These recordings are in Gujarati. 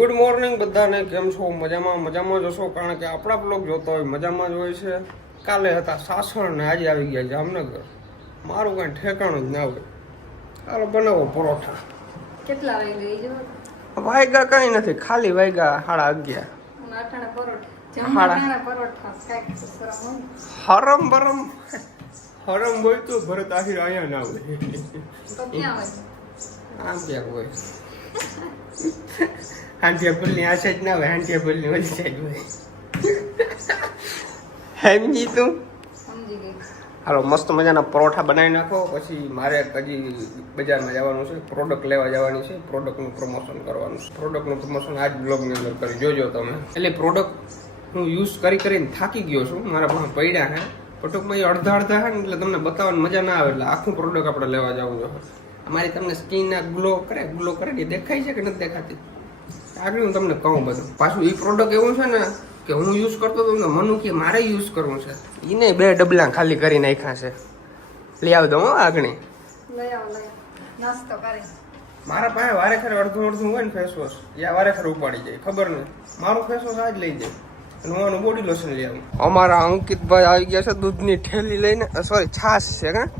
ગુડ મોર્નિંગ બધાને કેમ છો મજામાં મજામાં જ હશો કારણ કે આપણા બ્લોગ જોતા હોય મજામાં જ હોય છે કાલે હતા સાસણ ને આજે આવી ગયા જામનગર મારું કાંઈ ઠેકાણું જ ના હોય ચાલો બનાવો પરોઠા કેટલા વાયગા કાંઈ નથી ખાલી વાયગા સાડા અગિયાર હરમ બરમ હરમ હોય તો ભરત આહિર અહીંયા ના હોય આમ ક્યાંક હોય હેન્ડ ટેબલ ની આ ના હોય હેન્ડ ટેબલ સાઈડ હોય સમજી તું હાલો મસ્ત મજાના પરોઠા બનાવી નાખો પછી મારે હજી બજારમાં જવાનું છે પ્રોડક્ટ લેવા જવાની છે પ્રોડક્ટનું પ્રમોશન કરવાનું છે પ્રોડક્ટનું પ્રમોશન આજ બ્લોગની અંદર કરી જોજો તમે એટલે પ્રોડક્ટ હું યુઝ કરી કરીને થાકી ગયો છું મારા પાસે પડ્યા હે પણ ટૂંકમાં એ અડધા અડધા હે ને એટલે તમને બતાવવાની મજા ના આવે એટલે આખું પ્રોડક્ટ આપણે લેવા જવું જોઈએ અમારી તમને સ્કિનના ગ્લો કરે ગ્લો કરે ને દેખાય છે કે નથી દેખાતી આગળ હું તમને કહું બધું પાછું એ પ્રોડક્ટ એવું છે ને કે હું યુઝ કરતો હતો ને મનુ કે મારે યુઝ કરવું છે એને બે ડબલા ખાલી કરી નાખ્યા છે લઈ આવ દઉં આગળ મારા પાસે વારે ખરે અડધું અડધું હોય ને ફેસવોશ એ વારે ખરે ઉપાડી જાય ખબર નહીં મારું ફેસવોશ આજ લઈ જાય બોડી લોશન લઈ આવું અમારા અંકિતભાઈ આવી ગયા છે દૂધની ઠેલી લઈને સોરી છાશ છે હા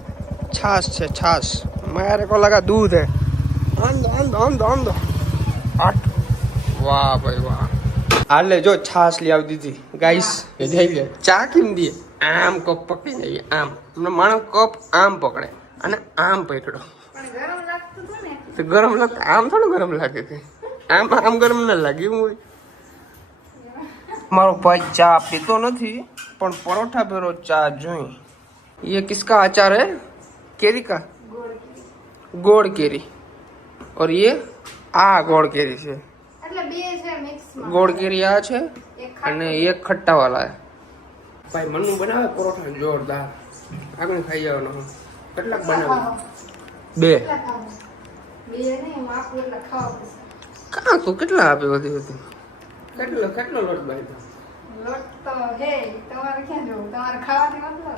છાશ છે છાશ મારે કો લગા દૂધ હે આંધો આંધો આંધો આંધો આઠ વાહ ભાઈ વાહ હાલે જો છાશ લઈ આવી દીધી ગાઈસ એ જઈ લે ચા કેમ દે આમ કપ પકડી જઈએ આમ હમણાં માણસ કપ આમ પકડે અને આમ પકડો પણ ગરમ લાગતું હતું ને તો ગરમ લાગે આમ થોડું ગરમ લાગે છે આમ આમ ગરમ ના લાગે એવું હોય મારો ભાઈ ચા પીતો નથી પણ પરોઠા ભેરો ચા જોઈ ये किसका अचार है केरी का ગોળ કેરી ઓર ये આ ગોળ કેરી છે એટલે બે છે મિક્સ ગોળ કેરી આ છે અને એક ખટ્ટા વાળા છે ભાઈ મનનું બનાવે પરોઠા જોરદાર આગળ ખાઈ જવાનો કેટલાક બનાવે બે બે નહીં માપ એટલા ખાવા કા તું કેટલા આપી બધી હતી કેટલો કેટલો લોટ ભાઈ લોટ તો હે તમારે ક્યાં જવું તમારે ખાવાથી મતલબ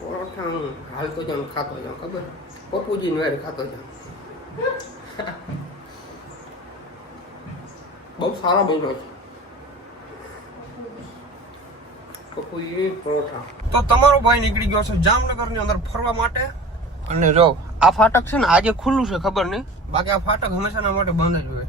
પરોઠાનું હું હાલતો જાઉં ખાતો જાઉં ખબર પપ્પુજીને વેર ખાતો જાઉં બહુ સારા બન્યો છે પરોઠા તો તમારો ભાઈ નીકળી ગયો છે જામનગરની અંદર ફરવા માટે અને જો આ ફાટક છે ને આજે ખુલ્લું છે ખબર નહીં બાકી આ ફાટક હંમેશાના માટે બંધ જ હોય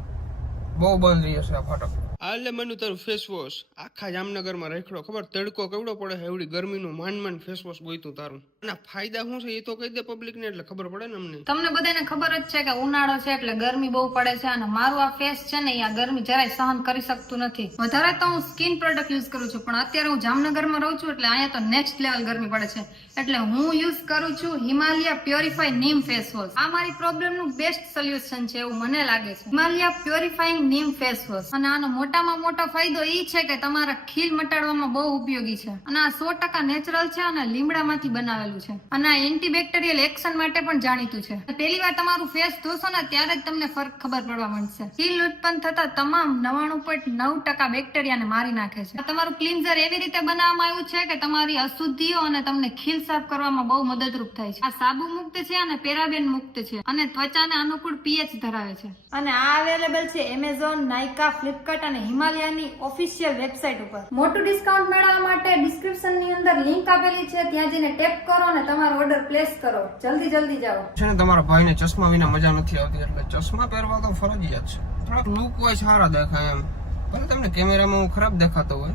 બહુ બંધ રહ્યો હશે આ ફાટક હાલ મનુ તારું ફેસ વોશ આખા જામનગરમાં રેખડો ખબર તડકો કેવડો પડે એવડી ગરમીનું માંડ માંડ ફેસ વોશ તારું અને ફાયદા શું છે એ તો કહી દે પબ્લિક ને એટલે ખબર પડે ને અમને તમને બધાને ખબર જ છે કે ઉનાળો છે એટલે ગરમી બહુ પડે છે અને મારું આ ફેસ છે ને આ ગરમી જરાય સહન કરી શકતું નથી વધારે તો હું સ્કિન પ્રોડક્ટ યુઝ કરું છું પણ અત્યારે હું જામનગરમાં રહું છું એટલે અહીંયા તો નેક્સ્ટ લેવલ ગરમી પડે છે એટલે હું યુઝ કરું છું Himalaya purify neem face wash આ મારી પ્રોબ્લેમનું બેસ્ટ સોલ્યુશન છે એવું મને લાગે છે Himalaya purifying neem face wash અને આનો મોટા મોટામાં મોટો ફાયદો એ છે કે તમારા ખીલ મટાડવામાં બહુ ઉપયોગી છે અને આ સો ટકા નેચરલ છે અને લીમડામાંથી બનાવેલું છે અને આ એન્ટીબેક્ટેરિયલ એક્શન માટે પણ જાણીતું છે પહેલી વાર તમારું ફેસ ધોશો ને ત્યારે જ તમને ફરક ખબર પડવા માંડશે ખીલ ઉત્પન્ન થતા તમામ નવાણું પોઈન્ટ નવ ટકા બેક્ટેરિયાને મારી નાખે છે તમારું ક્લિન્ઝર એવી રીતે બનાવવામાં આવ્યું છે કે તમારી અશુદ્ધિઓ અને તમને ખીલ સાફ કરવામાં બહુ મદદરૂપ થાય છે આ સાબુ મુક્ત છે અને પેરાબેન મુક્ત છે અને ત્વચાને અનુકૂળ પીએચ ધરાવે છે અને આ અવેલેબલ છે એમેઝોન નાઇકા ફ્લિપકાર્ટ અને હિમાલયાની ઓફિશિયલ વેબસાઇટ ઉપર મોટું ડિસ્કાઉન્ટ મેળવવા માટે ની અંદર લિંક આપેલી છે ત્યાં જઈને ટેપ કરો અને તમારો ઓર્ડર પ્લેસ કરો જલ્દી જલ્દી જાઓ છે ને તમારા ભાઈને ચશ્મા વિના મજા નથી આવતી એટલે ચશ્મા પહેરવા તો ફરજિયાત છે થોડાક લુક વાઇઝ સારા દેખાય એમ ભલે તમને કેમેરામાં હું ખરાબ દેખાતો હોય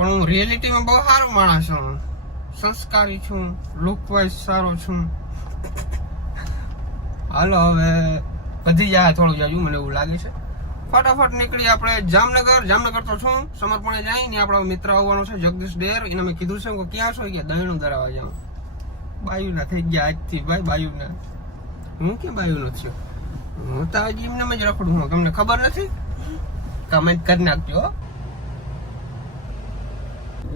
પણ હું રિયલિટીમાં બહુ સારો માણસ છું સંસ્કારી છું લુક વાઇઝ સારો છું હાલો હવે બધી જાય થોડું જાજુ મને એવું લાગે છે ફટાફટ નીકળી આપણે જામનગર જામનગર તો છું સમર્પણે જાય ને આપણો મિત્ર આવવાનો છે જગદીશ ડેર એને મેં કીધું છે ક્યાં છો કે દહીણું ધરાવા જાઉં બાયુના થઈ ગયા આજથી ભાઈ બાયુના હું કે બાયુનો થયો હું તો હજી એમને જ રખડું હું તમને ખબર નથી કમેન્ટ કરી નાખજો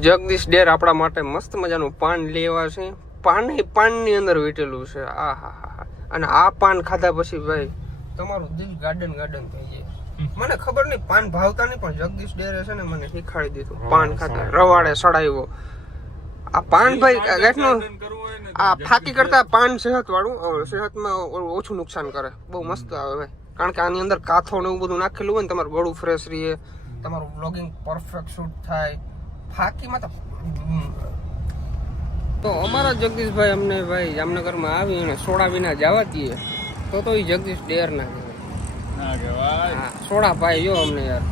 જગદીશ ડેર આપણા માટે મસ્ત મજાનું પાન લેવા છે પાન પાનની અંદર વીટેલું છે આ હા હા અને આ પાન ખાધા પછી ભાઈ તમારું દિલ ગાર્ડન ગાર્ડન થઈ જાય મને ખબર નહીં પાન ભાવતા નહીં પણ જગદીશ ડેરે છે ને મને શીખાડી દીધું પાન ખાતા રવાડે સડાયવો આ પાન ભાઈ ગાંઠનું આ ફાકી કરતા પાન સેહત વાળું સેહતમાં ઓછું નુકસાન કરે બહુ મસ્ત આવે ભાઈ કારણ કે આની અંદર કાથો ને એવું બધું નાખેલું હોય ને તમારું ગળું ફ્રેશ રહે તમારું વ્લોગિંગ પરફેક્ટ શૂટ થાય ફાકીમાં તો તો અમારા જગદીશભાઈ અમને ભાઈ જામનગરમાં આવી અને સોડા વિના જવા દઈએ તો તો એ જગદીશ ડેર ના સોડા પાય જો અમને યાર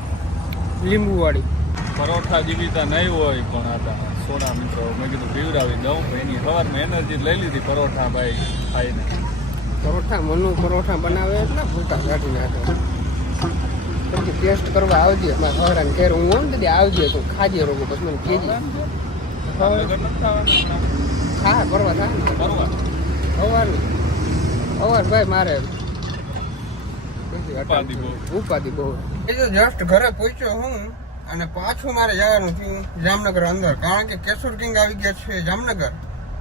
લીંબુ વાળી પરોઠા તા નહીં હોય પણ હતા સોડા મિત્રો મેં કીધું પીવડાવી દઉં એની સવાર મેં એનર્જી લઈ લીધી પરોઠા ભાઈ ખાઈને પરોઠા મનુ પરોઠા બનાવે એટલે ભૂકા કાઢી નાખે પછી ટેસ્ટ કરવા આવજે મારા સવારાને ઘેર હું હોઉં ને આવજે તો ખાજે રોગો પછી મને કેજી હા કરવા થાય સવાર સવાર ભાઈ મારે એ તો જસ્ટ ઘરે પહોંચ્યો હું અને પાછું મારે જવાનું થયું જામનગર અંદર કારણ કે કેશોર કિંગ આવી ગયા છે જામનગર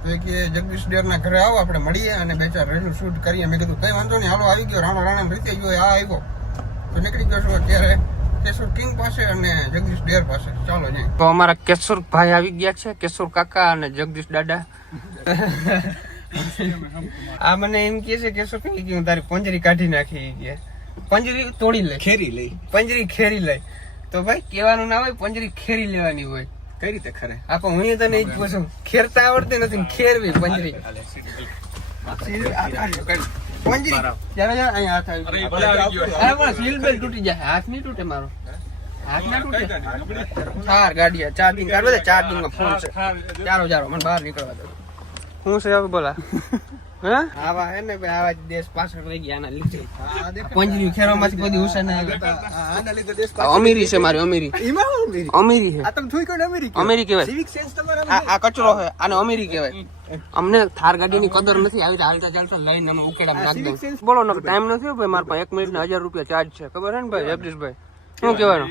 તો કે જગદીશ ડેરના ઘરે આવો આપણે મળીએ અને બે ચાર રેલું શૂટ કરીએ મેં કીધું કંઈ વાંધો નહીં હાલો આવી ગયો રાણા રાણા રીતે ગયો આ આવ્યો તો નીકળી ગયો છું અત્યારે કેશોર કિંગ પાસે અને જગદીશ ડેર પાસે ચાલો જઈએ તો અમારા કેશોર ભાઈ આવી ગયા છે કેશોર કાકા અને જગદીશ દાદા આ મને એમ કે છે કેશોર કિંગ તારી પંજરી કાઢી નાખી ગયા પંજરી તોડી લે ખેરી લઈ પંજરી ખેરી લઈ તો ભાઈ કેવાનું ના હોય પંજરી ખેરી લેવાની હોય કઈ રીતે ખરે હા હું તને એ જ પૂછું ખેરતા આવડતી નથી ખેરવી પંજરી પંજરી જરા જરા અહીં તૂટી જાય હાથ નહીં તૂટે મારો હાથ ના ગાડી ચાર્જિંગ કાઢ બધા ચાર્જિંગ ફોન છે ચાલો ચાલો મને બહાર નીકળવા દો હું છે બોલા આવા હે ને આવા દેશ પાછળ રહી ગયા લીધે અમીરી છે મારી અમીરી આ કચરો છે આને અમીરી કહેવાય અમને થાર ગાડીની કદર નથી આવી હાલતા ચાલતા લઈને અમે ઉકેડા નાખી બોલો ને ટાઈમ નથી ભાઈ મારા પાસે એક મિનિટ ને હજાર રૂપિયા ચાર્જ છે ખબર હે ને ભાઈ જગદીશભાઈ શું કહેવાનું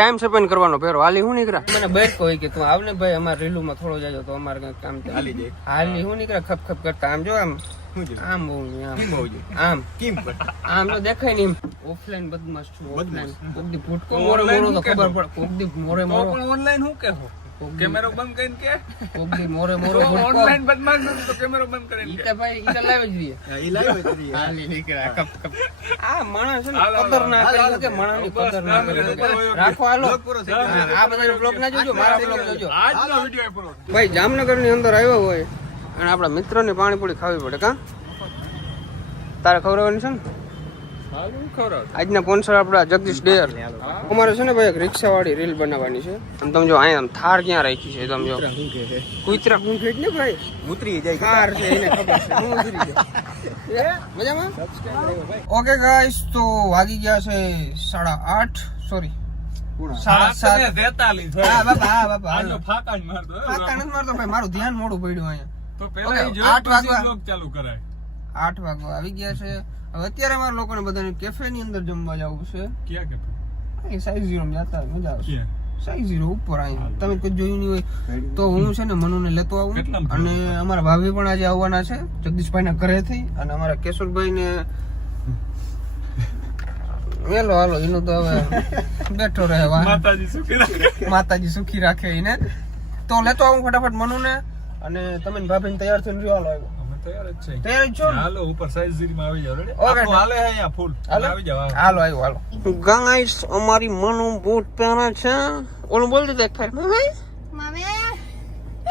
ટાઈમ સ્પેન્ડ કરવાનો પહેરો હાલી હું નીકળ્યા મને બેર કોઈ કે તું આવને ભાઈ અમારા રીલુમાં થોડો જાજો તો અમારે કંઈક કામ હાલી જાય હાલી હું નીકળ્યા ખપ ખપ કરતા આમ જો આમ આમ બહુ આમ બહુ આમ કેમ આમ તો દેખાય નહીં ઓફલાઈન બદમાશ છું ઓફલાઈન કોક દી ભૂટકો મોરે મોરો તો ખબર પડે કોક દી મોરે મોરો ઓનલાઈન હું કે ભાઈ જામનગર ની અંદર આવ્યો હોય અને આપણા મિત્રોને પાણીપુરી ખાવી પડે કા તારે ખબર છે ને આજના સ્પોન્સર આપણા જગદીશ ડેર અમારે છે ને ભાઈ એક રિક્ષા વાળી રીલ બનાવવાની છે અને તમે જો અહીંયા આમ થાર ક્યાં રાખી છે તમે જો કુતરા હું ખેડ ને ભાઈ ઉતરી જાય થાર છે એને ખબર છે મજામાં ઓકે ગાઈસ તો વાગી ગયા છે સાડા આઠ સોરી મારું ધ્યાન મોડું પડ્યું અહીંયા આઠ વાગ્યા ચાલુ કરાય આઠ વાગો આવી ગયા છે હવે અત્યારે અમારા લોકોને બધાને કેફે ની અંદર જમવા જવું છે ક્યાં કેફે એ સાઈઝ ઝીરો માં જતા મજા આવશે સાઈઝ ઝીરો ઉપર આવી તમે કોઈ જોયું નહીં હોય તો હું છે ને મનુને લેતો આવું અને અમારા ભાભી પણ આજે આવવાના છે જગદીશભાઈના ઘરેથી અને અમારા કેશોરભાઈ ને વેલો હાલો એનું તો હવે બેઠો રહે માતાજી સુખી રાખે માતાજી સુખી રાખે એને તો લેતો આવું ફટાફટ મનુને અને તમે ભાભીને તૈયાર થઈને રહ્યો હાલો આવ્યો તૈયાર અમારી મનુ બૂટ પહેરા છે ઓલું બોલ દે દેખ ફેર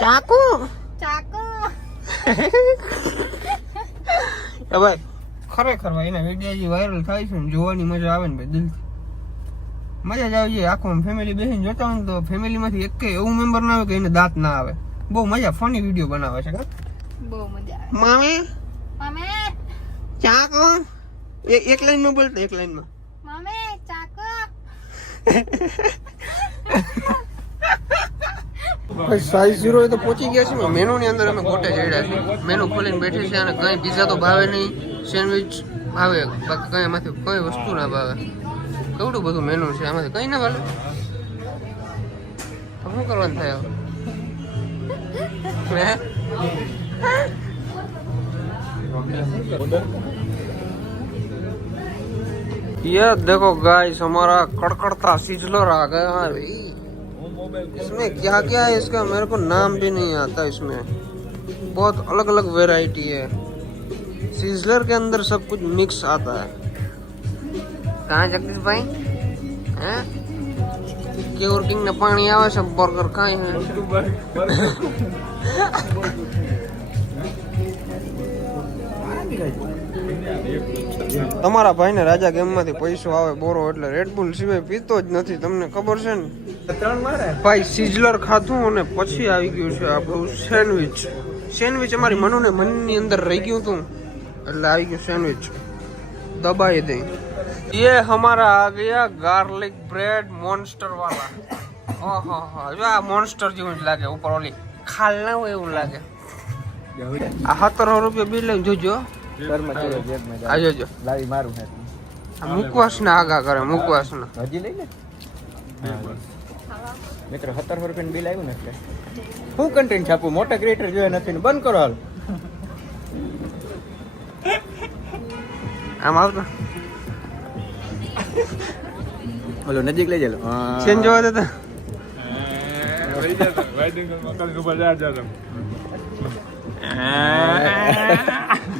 ચાકુ ભાઈ ખરેખર ભાઈ એના વાયરલ થાય છે ને જોવાની મજા આવે ને ભાઈ દિલથી મજા જ આવી જાય આખું ફેમિલી બેસીને જોતા હોય ને તો ફેમિલીમાંથી એક એવું મેમ્બર ના આવે કે એને દાંત ના આવે બહુ મજા ફની વિડીયો બનાવે છે બહુ મજા આવે મામે મામે ચા કો એક લાઈન માં બોલતો એક લાઈન માં મામે ચા કો સાઈ ઝીરો તો પહોંચી ગયા છે મેનુ ની અંદર અમે ગોટે ચડ્યા છે મેનુ ખોલીને બેઠી છે અને કઈ પીઝા તો ભાવે નહીં સેન્ડવિચ ભાવે બાકી કઈ એમાંથી વસ્તુ ના ભાવે કેવડું બધું મેનુ છે આમાંથી કઈ ના ભાવે તો શું કરવાનું થાય હે ये देखो गाइस हमारा कड़कड़ता सिजलर आ गया है भाई હું મોબાઈલ इसमें क्या क्या है इसका मेरे को नाम भी नहीं आता इसमें बहुत अलग अलग वैरायटी है सीजलर के अंदर सब कुछ मिक्स आता है કાં જગદીશભાઈ હે કેવર કિંગ ને પાણી આવે છે બર્ગર કાંઈ તમારા ભાઈને રાજા ગેમમાંથી પૈસો આવે બોરો એટલે રેડબુલ સિવાય પીતો જ નથી તમને ખબર છે ને ત્રણ મારે ભાઈ સિઝલર ખાધું અને પછી આવી ગયું છે આપણું સેન્ડવિચ સેન્ડવિચ અમારી મનુને મનની અંદર રહી ગયું હતું એટલે આવી ગયું સેન્ડવિચ દબાઈ દઈ ये हमारा आ गया गार्लिक ब्रेड मॉन्स्टर वाला ઓહો હો જો આ મોન્સ્ટર જેવું જ લાગે ઉપર ઓલી ખાલ ના હોય એવું લાગે આ સત્તરસો રૂપિયા બિલ લઈને જોજો આજો આગા કરે મુકવાસ હજી લઈ લે મિત્રો સત્તરસો રૂપિયાનું બિલ આવ્યું ને હું કન્ટેન્ટ છાપું મોટા ક્રિએટર જોયા નથી ને બંધ કરો આમ આવતો ઓલો નજીક લઈ જાય સેન જોવા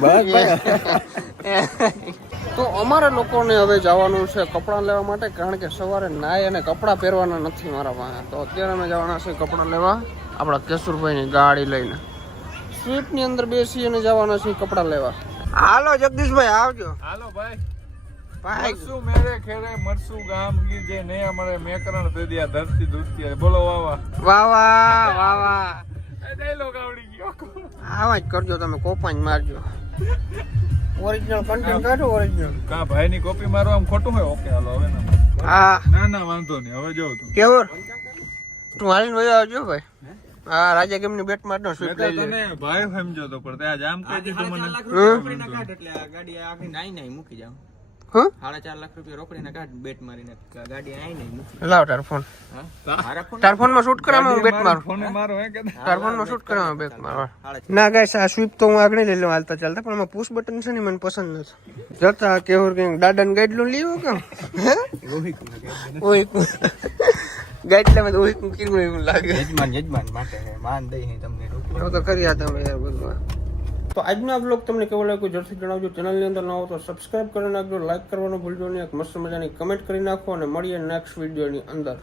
તો અમારે લોકોને હવે જવાનું છે કપડાં લેવા માટે કારણ કે સવારે નાય અને કપડાં પહેરવાના નથી મારા પાસે તો અત્યારે અમે જવાના છે કપડાં લેવા આપણા કેશુરભાઈની ગાડી લઈને સ્વીટની અંદર બેસી અને જવાના છે કપડાં લેવા હાલો જગદીશભાઈ આવજો હાલો ભાઈ મરસું મેરે ખેરે મરસું ગામ જે અમારે મેકરણ થઈ દયા ધરતી ધૂતી બોલો વાવા વાવા વાવા ડાયલોગ આવડી ગયો આવા જ કરજો તમે કોપાઈ મારજો ઓરિજિનલ કન્ટેન્ટ કાઢો ઓરિજિનલ કા ભાઈ ની કોપી મારો આમ ખોટું હોય ઓકે હાલો હવે ના હા ના ના વાંધો નહીં હવે જાવ તું કેવો તું હાલીને વયો આવજો ભાઈ હા રાજા ગેમ ની બેટ મારનો સ્વીપ લઈ લે ભાઈ સમજો તો પણ ત્યાં જામ કહી દીધું મને એટલે ગાડી આખી નાઈ નાઈ મૂકી જાવ સાડા તો હું આગળ લઈ લઉં હાલતા ચાલતા પણ એમાં પુશ બટન છે ને મને પસંદ નથી જતા કેવું કે દાદાને ગાઈડલું લીવો કે ઓય ગાઈડલા લાગે યજમાન તમને તો કર્યા તો આજનો આ બ્લોગ તમને કેવો લાગ્યો જરૂરથી જણાવજો ચેનલની અંદર ન હો તો સબસ્ક્રાઈબ કરી નાખજો લાઇક કરવાનું ભૂલજો નહીં એક મસ્ત મજાની કમેન્ટ કરી નાખો અને મળીએ નેક્સ્ટ વિડીયોની અંદર